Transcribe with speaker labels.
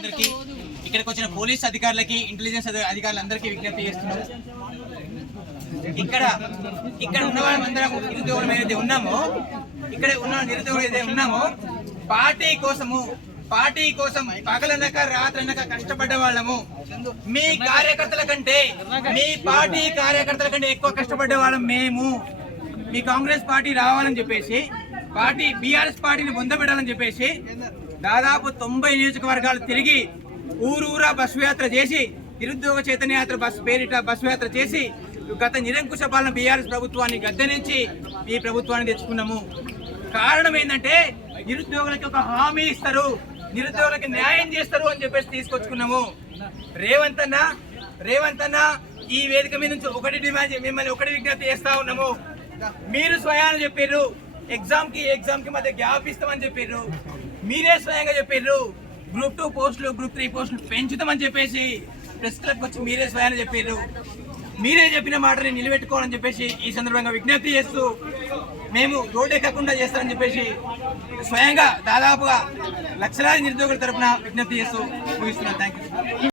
Speaker 1: అందరికీ ఇక్కడికి వచ్చిన పోలీస్ అధికారులకి ఇంటెలిజెన్స్ అధికారులందరికీ విజ్ఞప్తి చేస్తున్నాం ఇక్కడ ఇక్కడ ఉన్న వాళ్ళందరం నిరుద్యోగులం ఏదైతే ఉన్నామో ఇక్కడ ఉన్న నిరుద్యోగులు ఏదైతే ఉన్నామో పార్టీ కోసము పార్టీ కోసం పగలనక రాత్రనక కష్టపడ్డ వాళ్ళము. మీ కార్యకర్తల కంటే మీ పార్టీ కార్యకర్తల కంటే ఎక్కువ కష్టపడ్డ వాళ్ళం మేము. మీ కాంగ్రెస్ పార్టీ రావాలని చెప్పేసి పార్టీ బీఆర్ఎస్ పార్టీని పొందబెట్టాలని చెప్పేసి దాదాపు తొంభై నియోజకవర్గాలు తిరిగి ఊరూరా బస్సు యాత్ర చేసి నిరుద్యోగ చైతన్యయాత్ర బస్సు బస్ పేరిట బస్సు యాత్ర చేసి గత నిరంకుశ పాలన బీఆర్ఎస్ ప్రభుత్వాన్ని గద్దె నుంచి ఈ ప్రభుత్వాన్ని తెచ్చుకున్నాము. కారణం ఏంటంటే నిరుద్యోగులకి ఒక హామీ ఇస్తారు నిరుద్యోగులకి న్యాయం చేస్తారు అని చెప్పేసి తీసుకొచ్చుకున్నాము. రేవంత్ అన్న రేవంత్ అన్న ఈ వేదిక మీద నుంచి ఒకటి డిమాండ్ మిమ్మల్ని ఒకటి విజ్ఞప్తి చేస్తా ఉన్నాము. మీరు స్వయాన్ని చెప్పారు ఎగ్జామ్కి ఎగ్జామ్కి మధ్య గ్యాప్ ఇస్తామని చెప్పారు మీరే స్వయంగా చెప్పారు గ్రూప్ టూ పోస్టులు గ్రూప్ త్రీ పోస్టులు పెంచుతామని చెప్పేసి ప్రెస్ క్లబ్కి వచ్చి మీరే స్వయంగా చెప్పారు మీరే చెప్పిన మాటని నిలబెట్టుకోవాలని చెప్పేసి ఈ సందర్భంగా విజ్ఞప్తి చేస్తూ మేము రోడ్ ఎక్కకుండా చేస్తారని చెప్పేసి స్వయంగా దాదాపుగా లక్షలాది నిరుద్యోగుల తరపున విజ్ఞప్తి చేస్తూ ముగిస్తున్నాం. Thank you